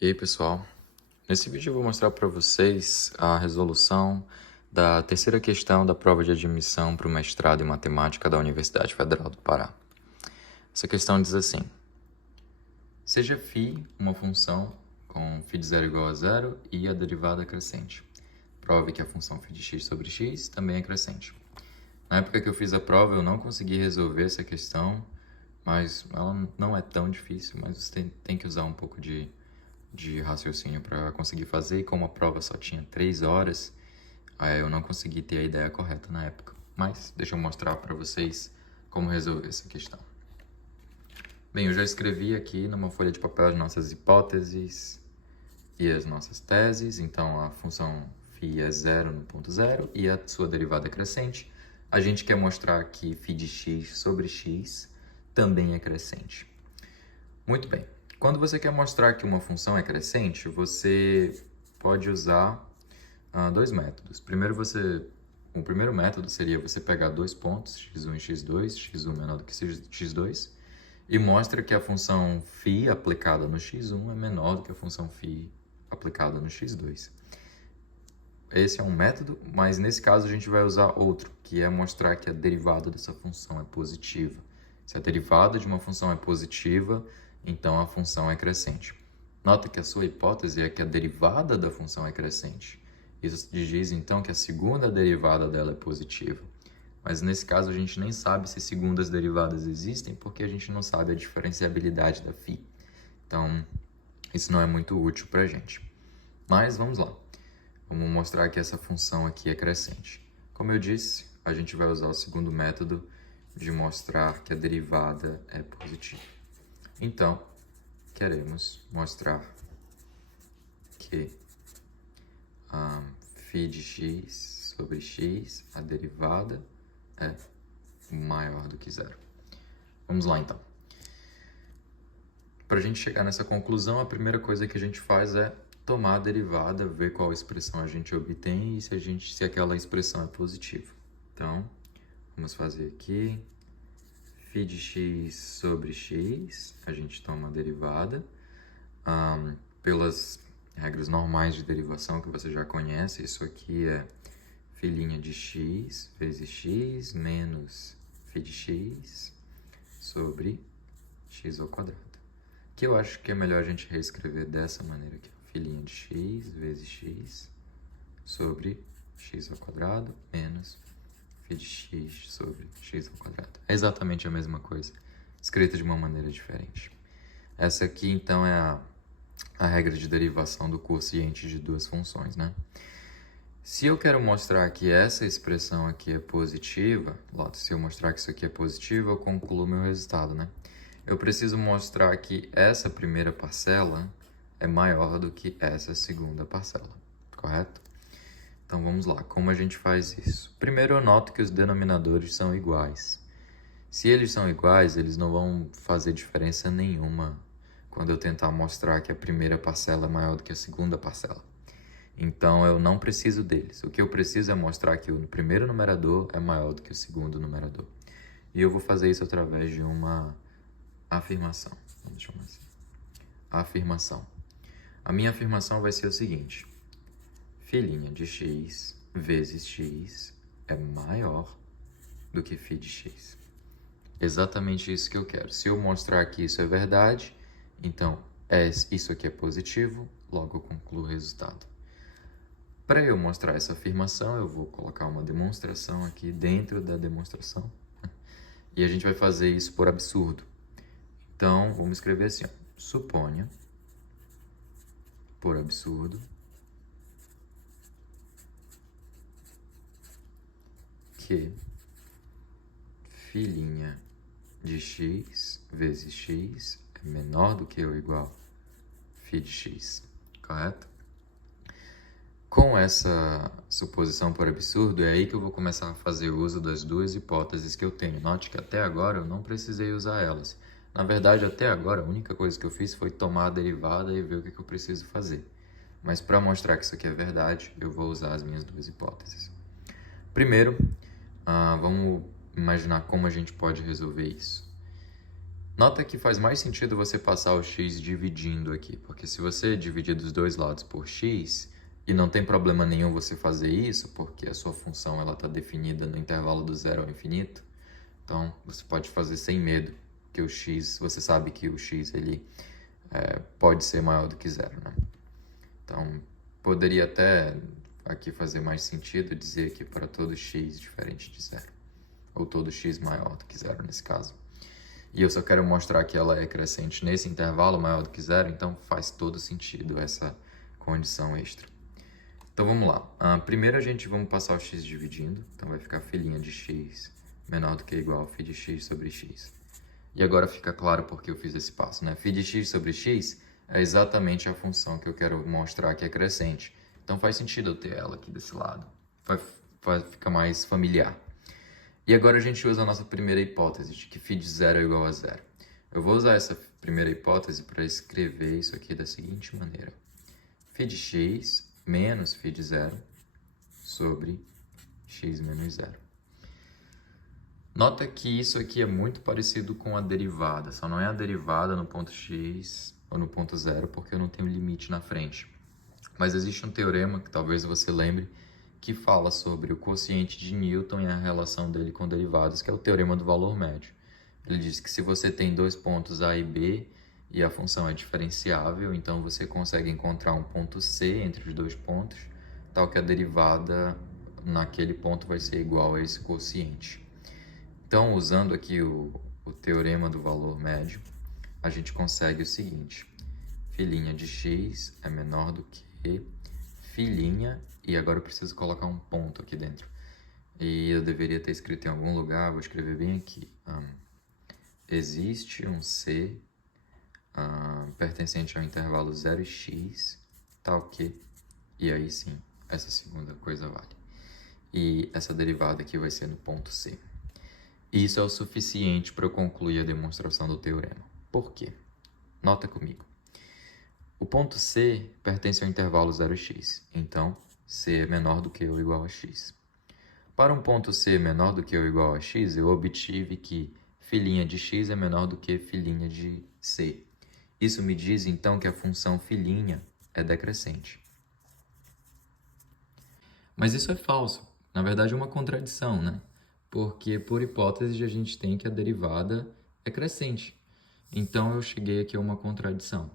E aí, pessoal? Nesse vídeo eu vou mostrar para vocês a resolução da terceira questão da prova de admissão para o mestrado em matemática da Universidade Federal do Pará. Essa questão diz assim: seja φ uma função com φ de 0 igual a zero e a derivada crescente. Prove que a função φ de x sobre x também é crescente. Na época que eu fiz a prova eu não consegui resolver essa questão, mas ela não é tão difícil, mas você tem que usar um pouco de raciocínio para conseguir fazer, e como a prova só tinha 3 horas, eu não consegui ter a ideia correta na época. Mas deixa eu mostrar para vocês como resolver essa questão. Bem, eu já escrevi aqui numa folha de papel as nossas hipóteses e as nossas teses. Então, a função φ é zero no ponto zero e a sua derivada crescente. A gente quer mostrar que φ de x sobre x também é crescente. Muito bem. Quando você quer mostrar que uma função é crescente, você pode usar dois métodos. O primeiro método seria você pegar dois pontos, x1 e x2, x1 menor do que x2, e mostra que a função φ aplicada no x1 é menor do que a função φ aplicada no x2. Esse é um método, mas nesse caso a gente vai usar outro, que é mostrar que a derivada dessa função é positiva. Se a derivada de uma função é positiva, então a função é crescente. Nota que a sua hipótese é que a derivada da função é crescente. Isso diz então que a segunda derivada dela é positiva. Mas nesse caso a gente nem sabe se segundas derivadas existem, porque a gente não sabe a diferenciabilidade da φ. Então, isso não é muito útil para a gente. Mas vamos lá. Vamos mostrar que essa função aqui é crescente. Como eu disse, a gente vai usar o segundo método de mostrar que a derivada é positiva. Então, queremos mostrar que φ de x sobre x, a derivada é maior do que zero. Vamos lá, então. Para a gente chegar nessa conclusão, a primeira coisa que a gente faz é tomar a derivada, ver qual expressão a gente obtém e se aquela expressão é positiva. Então, vamos fazer aqui φ de x sobre x, a gente toma a derivada pelas regras normais de derivação que você já conhece. Isso aqui é φ' de x vezes x menos φ de x sobre x ao quadrado. Que eu acho que é melhor a gente reescrever dessa maneira aqui. φ' de x vezes x sobre x ao quadrado menos φ de x sobre x ao quadrado. É exatamente a mesma coisa, escrita de uma maneira diferente. Essa aqui, então, é a regra de derivação do quociente de duas funções, né? Se eu quero mostrar que essa expressão aqui é positiva, se eu mostrar que isso aqui é positivo, eu concluo meu resultado, né? Eu preciso mostrar que essa primeira parcela é maior do que essa segunda parcela, correto? Então vamos lá, como a gente faz isso? Primeiro eu noto que os denominadores são iguais. Se eles são iguais, eles não vão fazer diferença nenhuma quando eu tentar mostrar que a primeira parcela é maior do que a segunda parcela. Então eu não preciso deles. O que eu preciso é mostrar que o primeiro numerador é maior do que o segundo numerador. E eu vou fazer isso através de uma afirmação. Vamos chamar assim. Afirmação. A minha afirmação vai ser o seguinte: φ' de x vezes x é maior do que φ de x. Exatamente isso que eu quero. Se eu mostrar que isso é verdade, então isso aqui é positivo, logo eu concluo o resultado. Para eu mostrar essa afirmação, eu vou colocar uma demonstração aqui dentro da demonstração. E a gente vai fazer isso por absurdo. Então, vamos escrever assim, ó. Suponha, por absurdo, que φ' de x vezes x é menor do que ou igual a φ de x, correto? Com essa suposição por absurdo, é aí que eu vou começar a fazer uso das duas hipóteses que eu tenho. Note que até agora eu não precisei usar elas. Na verdade, até agora, a única coisa que eu fiz foi tomar a derivada e ver o que eu preciso fazer. Mas para mostrar que isso aqui é verdade, eu vou usar as minhas duas hipóteses. Primeiro, vamos imaginar como a gente pode resolver isso. Nota que faz mais sentido você passar o x dividindo aqui, porque se você dividir dos dois lados por x, e não tem problema nenhum você fazer isso, porque a sua função está definida no intervalo do zero ao infinito, então você pode fazer sem medo, que o x, você sabe que o x ele pode ser maior do que zero, né? Então, poderia até aqui fazer mais sentido dizer que para todo x diferente de zero, ou todo x maior do que zero nesse caso. E eu só quero mostrar que ela é crescente nesse intervalo maior do que zero, então faz todo sentido essa condição extra. Então vamos lá. Primeiro vamos passar o x dividindo, então vai ficar filhinha de x menor do que ou igual a φ de x sobre x. E agora fica claro porque eu fiz esse passo, né? Φ de x sobre x é exatamente a função que eu quero mostrar que é crescente. Então faz sentido eu ter ela aqui desse lado. Fica mais familiar. E agora a gente usa a nossa primeira hipótese, de que φ de zero é igual a zero. Eu vou usar essa primeira hipótese para escrever isso aqui da seguinte maneira. φ de x menos φ de zero sobre x menos zero. Nota que isso aqui é muito parecido com a derivada, só não é a derivada no ponto x ou no ponto zero, porque eu não tenho limite na frente. Mas existe um teorema, que talvez você lembre, que fala sobre o quociente de Newton e a relação dele com derivadas, que é o teorema do valor médio. Ele diz que se você tem dois pontos A e B e a função é diferenciável, então você consegue encontrar um ponto C entre os dois pontos, tal que a derivada naquele ponto vai ser igual a esse quociente. Então, usando aqui o teorema do valor médio, a gente consegue o seguinte: filhinha de x é menor do que filhinha, e agora eu preciso colocar um ponto aqui dentro. E eu deveria ter escrito em algum lugar, vou escrever bem aqui. Existe um C pertencente ao intervalo 0 e x, tal que, e aí sim, essa segunda coisa vale. E essa derivada aqui vai ser no ponto C. Isso é o suficiente para eu concluir a demonstração do teorema. Por quê? Nota comigo. O ponto C pertence ao intervalo 0x, então C é menor do que ou igual a x. Para um ponto C menor do que ou igual a x, eu obtive que filhinha de x é menor do que filhinha de C. Isso me diz, então, que a função filhinha é decrescente. Mas isso é falso. Na verdade, é uma contradição, né? Porque, por hipótese, a gente tem que a derivada é crescente. Então, eu cheguei aqui a uma contradição.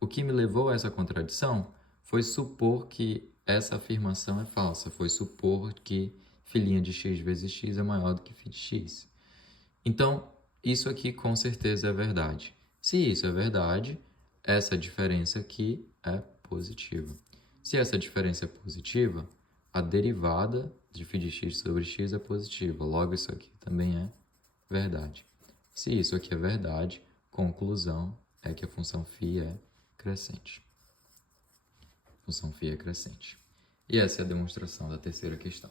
O que me levou a essa contradição foi supor que essa afirmação é falsa, foi supor que filhinha de x vezes x é maior do que φ de x. Então, isso aqui com certeza é verdade. Se isso é verdade, essa diferença aqui é positiva. Se essa diferença é positiva, a derivada de φ de x sobre x é positiva. Logo, isso aqui também é verdade. Se isso aqui é verdade, conclusão é que a função φ é crescente. A função φ é crescente. E essa é a demonstração da terceira questão.